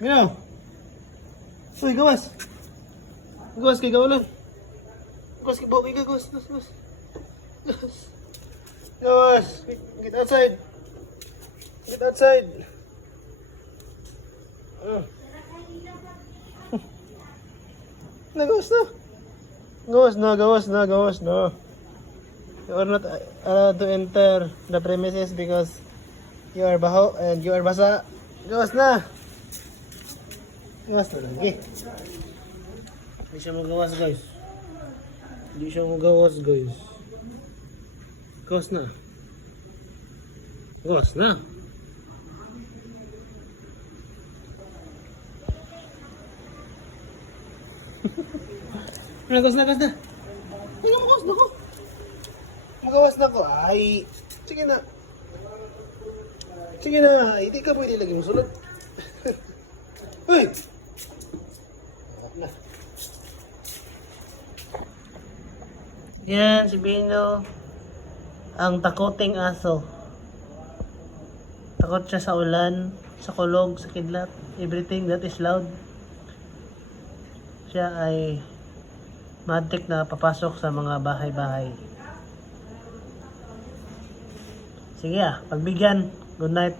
Ano? Uy, gawas. Gawas kay gawalan. Gawas kay bawal ka, gawas. Gawas. Gawas. Gawas. Get outside. Get outside. Gawas na. Gawas na, gawas na, gawas na. You are not allowed to enter the premises because you are baho and you are basa. Gawas na. Gawas na lagi. Hindi siya magawas, guys. Hindi siya magawas, guys. Gawas na. Gawas na. Gawas na, gawas na. Ay, magawas na ko. Magawas na ko. Ay, sige na. Sige na. Hindi ka pwede lagi musulot. Uy! Na. Yan, si Bino. Ang takoting aso. Takot siya sa ulan, sa kulog, sa kidlat. Everything that is loud. Siya ay matik na papasok sa mga bahay-bahay. Sige pagbigyan. Good night.